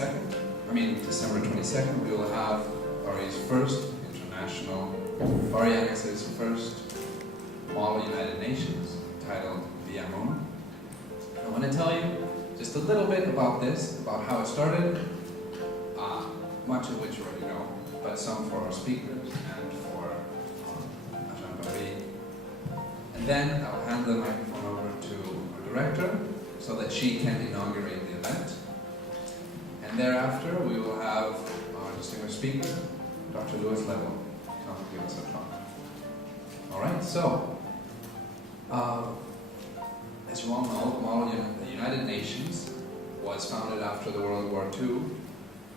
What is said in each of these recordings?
December 22nd, we will have Varee's first international, Varee Annex's first Model United Nations titled Viamun. I want to tell you just a little bit about this, about how it started, much of which you already know, but some for our speakers and for Ajahn Varee. And then I'll hand the microphone over to our director so that she can inaugurate the event. And thereafter, we will have our distinguished speaker, Dr. Louis Level, come give us a talk. All right, so, as you all know, the United Nations was founded after the World War II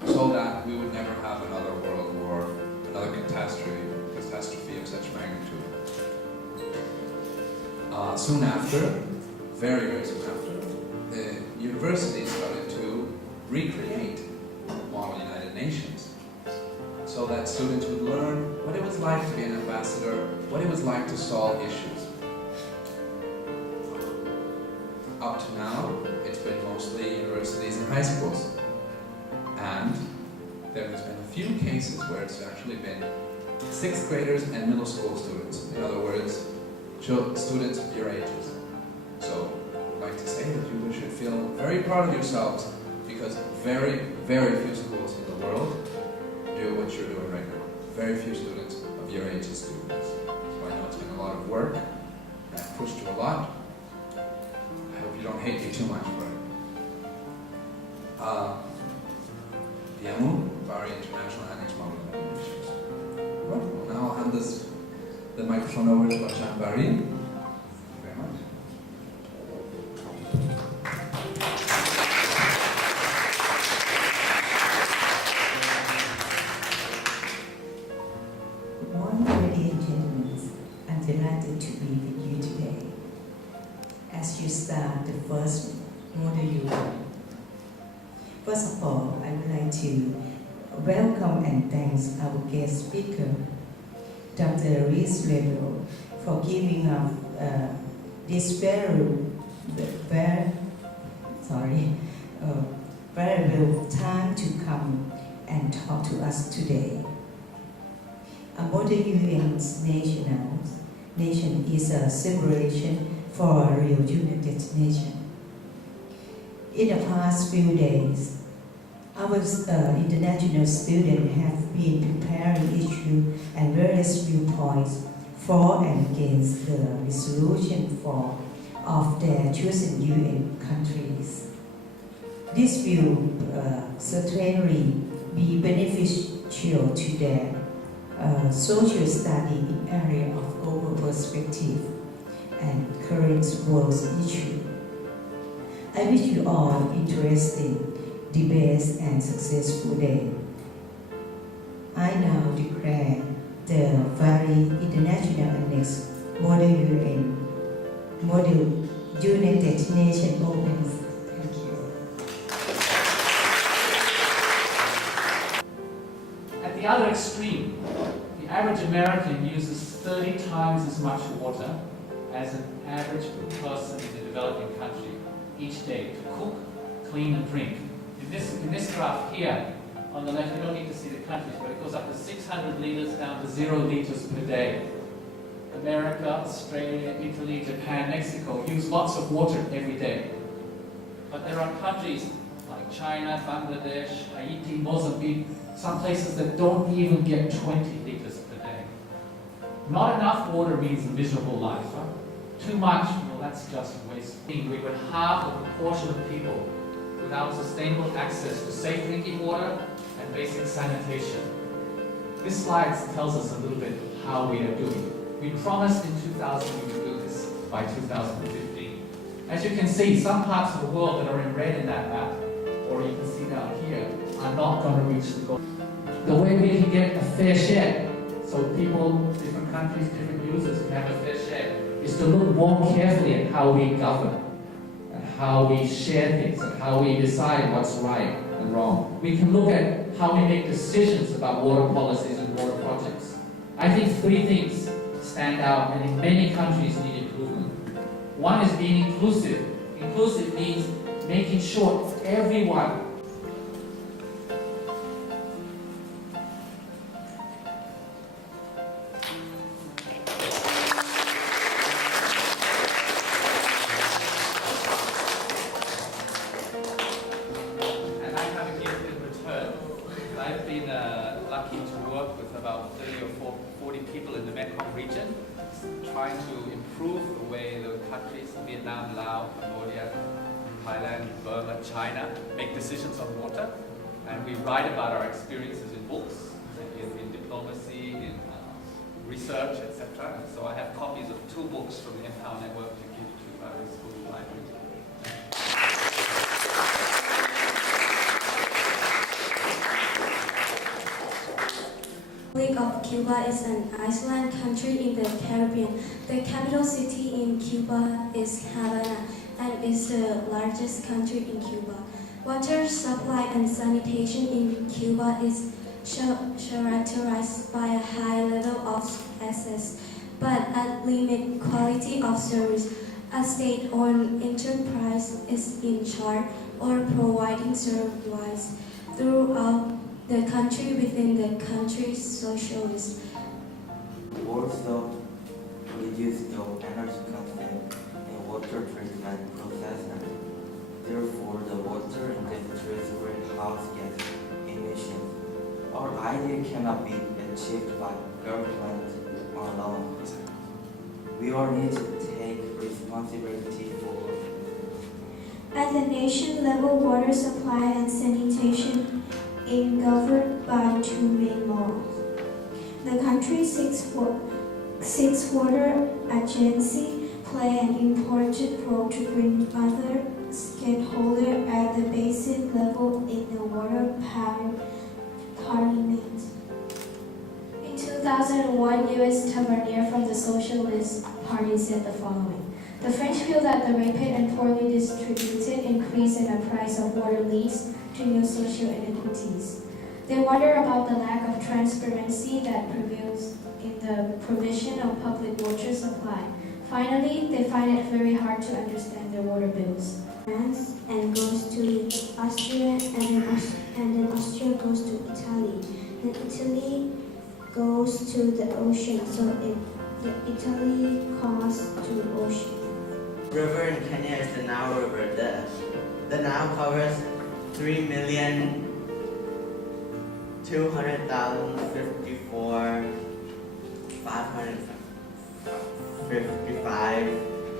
so that we would never have another world war, another catastrophe of such magnitude. Soon after, very, very soon after, the universities started to recreate Model United Nations so that students would learn what it was like to be an ambassador, what it was like to solve issues. Up to now, it's been mostly universities and high schools. And there has been a few cases where it's actually been 6th graders and middle school students. In other words, students of your ages. So I'd like to say that you should feel very proud of yourselves because very, very few schools in the world do what you're doing right now. Very few students of your age as students. So I know it's been a lot of work, and I've pushed you a lot. I hope you don't hate me too much for it. Viamun, Varee International Annex Model United Nations. Well, now I'll hand the microphone over to Ajahn Varee. Thank you very much. Good morning, ladies and gentlemen. I'm delighted to be with you today. As you start the first Model UN. First of all, I would like to welcome and thank our guest speaker, Dr. Louis Level, for giving us this very valuable time to come and talk to us today. A Model UN's nation is a celebration for a real united nation. In the past few days, our international students have been preparing issues and various viewpoints for and against the resolution of their chosen UN countries. This will certainly be beneficial to their social study in area of global perspective and current world issue. I wish you all interesting debates and successful day. I now declare the Varee International Annex Model United Nations open. Thank you. At the other extreme, the average American uses 30 times as much water as an average person in a developing country each day to cook, clean and drink. In this graph here, on the left, you don't need to see the countries, but it goes up to 600 liters down to 0 liters per day. America, Australia, Italy, Japan, Mexico use lots of water every day. But there are countries like China, Bangladesh, Haiti, Mozambique, some places that don't even get 20 liters per day. Not enough water means a miserable life. Huh? Too much, well, that's just waste. We would halve the proportion of people without sustainable access to safe drinking water and basic sanitation. This slide tells us a little bit how we are doing. We promised in 2000 we would do this by 2015. As you can see, some parts of the world that are in red in that map, or you can see down here, are not going to reach the goal. The way we can get a fair share, so people, different countries, different users can have a fair share, is to look more carefully at how we govern, and how we share things, and how we decide what's right and wrong. We can look at how we make decisions about water policies and water projects. I think 3 things stand out and in many countries need improvement. One is being inclusive. Inclusive means making sure everyone trying to improve the way the countries Vietnam, Laos, Cambodia, Thailand, Burma, China make decisions on water. And we write about our experiences in books, in diplomacy, in research, etc. And so I have copies of 2 books from the Empower Network to give to Varee School Library. Republic of Cuba is an island country in the Caribbean. The capital city in Cuba is Havana and is the largest country in Cuba. Water supply and sanitation in Cuba is characterized by a high level of access, but at limit quality of service. A state-owned enterprise is in charge or providing service throughout the country within the country's socialist. Also, reduce the energy content in water treatment processes. Therefore, the water industry's greenhouse gas emissions. Our idea cannot be achieved by government alone. We all need to take responsibility for. At the nation level, water supply and sanitation is governed by 2 main laws. The country's six water agency play an important role to bring other stakeholders at the basic level in the water parliament. In 2001, U.S. Tavernier from the Socialist Party said the following: "The French feel that the rapid and poorly distributed increase in the price of water leads to new social inequities. They wonder about the lack of transparency that prevails in the provision of public water supply. Finally, they find it very hard to understand their water bills." France and goes to Austria, and then Austria goes to Italy, and Italy goes to the ocean, so Italy comes to the ocean. River in Kenya is the Nile River. The Nile covers 3,200,054,555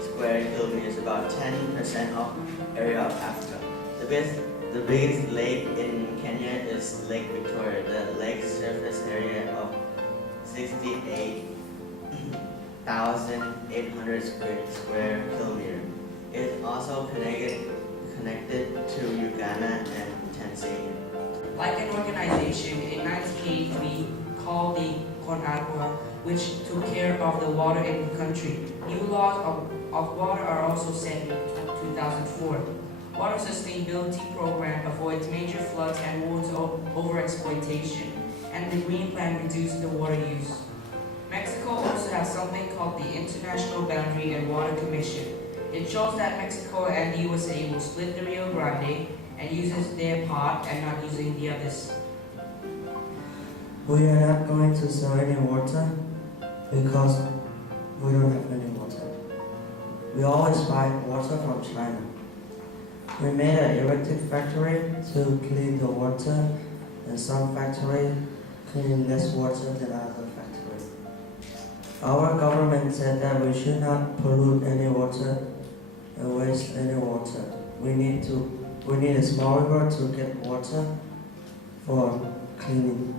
square kilometers, about 10% of area of Africa. The biggest lake in Kenya is Lake Victoria. The lake's surface area of 68,800 square kilometers. It is also connected to Uganda and Tanzania. Like an organization, in 1983 called the CONAGUA, which took care of the water in the country. New laws of water are also set in 2004. Water sustainability program avoids major floods and warns of overexploitation, and the Green Plan reduces the water use. Mexico also has something called the International Boundary and Water Commission. It shows that Mexico and the USA will split the Rio Grande and uses their part and not using the others. We are not going to sell any water because we don't have any water. We always buy water from China. We made an electric factory to clean the water, and some factories clean less water than other factories. Our government said that we should not pollute any water and waste any water. We need a small river to get water for cleaning.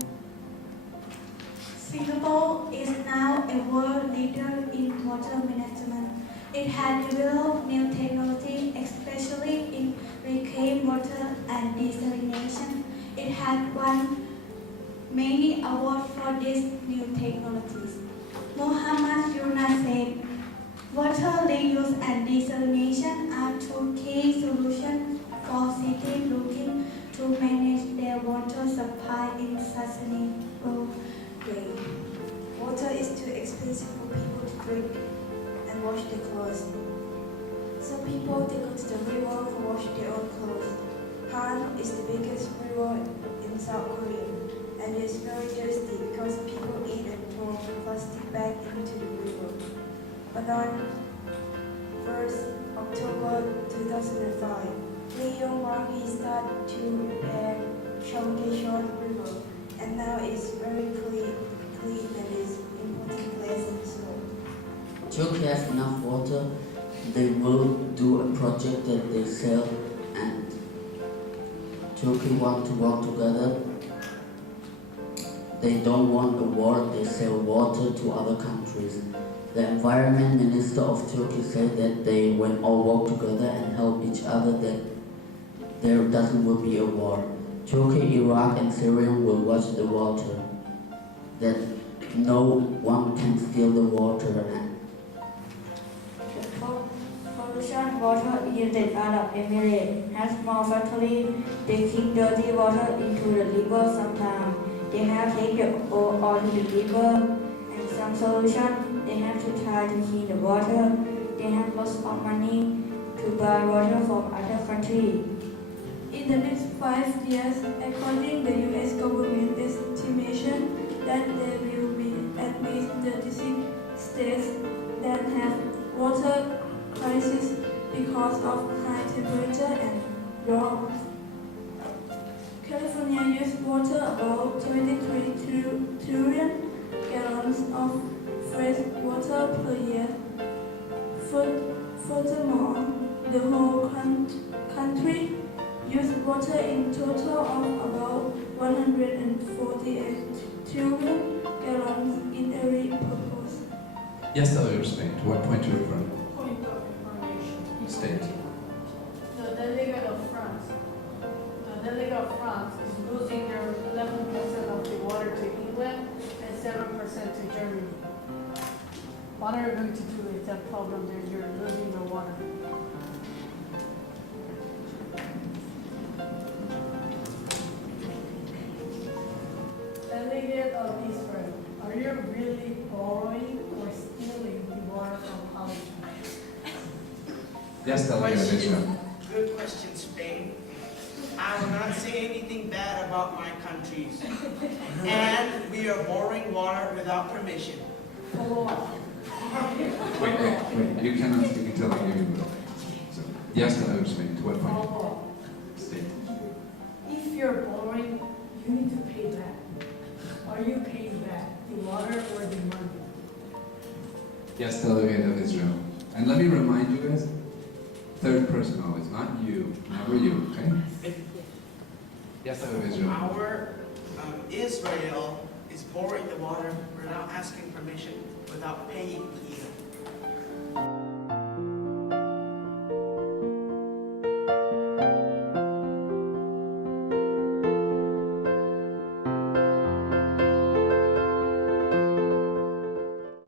Singapore is now a world leader in water management. It has developed new technology, especially in reclaimed water and desalination. It has won many awards for these new technologies. Mohammad Yunus said, "Water reuse and desalination are 2 key solutions for cities looking to manage their water supply in sustainable way." Water is too expensive for people to drink and wash their clothes. Some people they go to the river to wash their own clothes. Han is the biggest river in South Korea, and it's very thirsty because people eat and throw plastic bags into the river. But on 1st October 2005, Lee Yong-won started to repair Cheongtaecheon River, and now it's very clean and is important place in Seoul. Turkey has enough water, they will do a project that they sell, and Turkey want to work together. They don't want a war, they sell water to other countries. The environment minister of Turkey said that they when all work together and help each other that there will be a war. Turkey, Iraq and Syria will watch the water. That no one can steal the water. Pollution water in the Arab Emirates has more factories. They kick dirty water into the river sometimes. They have take the oil to the river. And some solution, they have to try to clean the water. They have lots of money to buy water from other countries. In the next 5 years, according to the U.S. government estimation, that there will be at least 36 states that have water crisis because of high temperature and drought. California uses water about 23 trillion gallons of fresh water per year. Furthermore, the whole country uses water in total of about 148 trillion gallons in every purpose. Yes, that was Spain. To what point to refer? Point of information. State. The delegate of France. The delegate of France is losing their 11% of the water to England and 7% to Germany. What are you going to do with that problem that you're losing your water? Delegate of Israel, are you really borrowing or stealing the water from Palestine? Yes, delegate of Israel. Good question, Spain. I will not say anything bad about my countries. And we are borrowing water without permission. Wait. You cannot speak until I give you the so, yes, delegate of Spain. To what point? State. If you're borrowing, you need to pay back. Are you paying back the water or the money? Yes, delegate of Israel. And let me remind you guys, third person always, not you, never you, okay? Yes, delegate of Israel. Our Israel is borrowing the water without asking permission, without paying either.